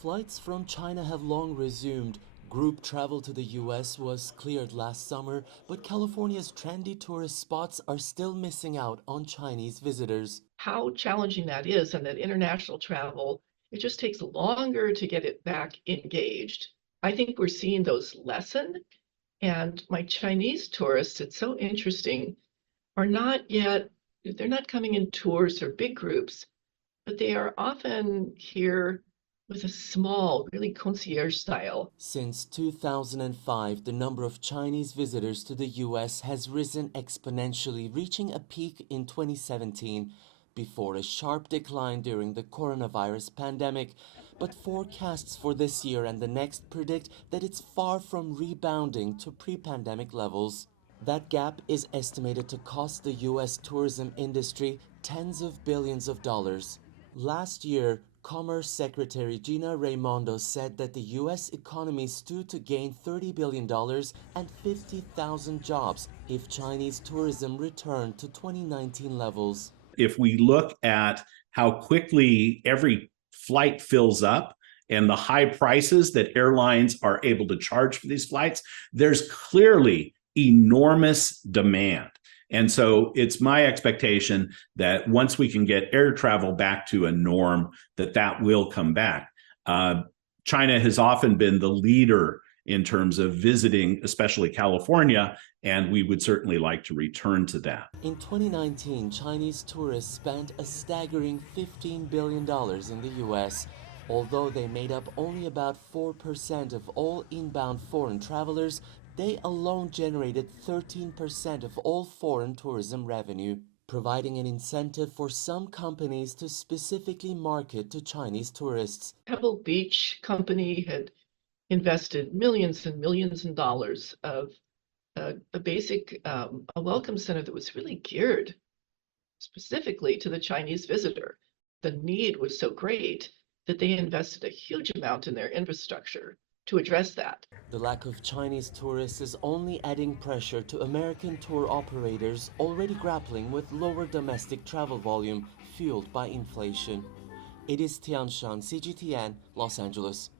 Flights from China have long resumed. Group travel to the U.S. was cleared last summer, but California's trendy tourist spots are still missing out on Chinese visitors. How challenging that is, and that international travel, it just takes longer to get it back engaged. I think we're seeing those lessen, and my Chinese tourists, it's so interesting, are not yet, they're not coming in tours or big groups, but they are often here with a small, really concierge style. Since 2005, the number of Chinese visitors to the U.S. has risen exponentially, reaching a peak in 2017, before a sharp decline during the coronavirus pandemic. But forecasts for this year and the next predict that it's far from rebounding to pre-pandemic levels. That gap is estimated to cost the U.S. tourism industry tens of billions of dollars. Last year, Commerce Secretary Gina Raimondo said that the U.S. economy stood to gain $30 billion and 50,000 jobs if Chinese tourism returned to 2019 levels. If we look at how quickly every flight fills up and the high prices that airlines are able to charge for these flights, there's clearly enormous demand. And so it's my expectation that once we can get air travel back to a norm, that will come back. China has often been the leader in terms of visiting, especially California, and we would certainly like to return to that. In 2019, Chinese tourists spent a staggering $15 billion in the U.S., although they made up only about 4% of all inbound foreign travelers. They alone generated 13% of all foreign tourism revenue, providing an incentive for some companies to specifically market to Chinese tourists. Pebble Beach company had invested millions and millions of dollars of a welcome center that was really geared specifically to the Chinese visitor. The need was so great that they invested a huge amount in their infrastructure to address that. The lack of Chinese tourists is only adding pressure to American tour operators already grappling with lower domestic travel volume fueled by inflation. Ediz Tiyansan, CGTN, Los Angeles.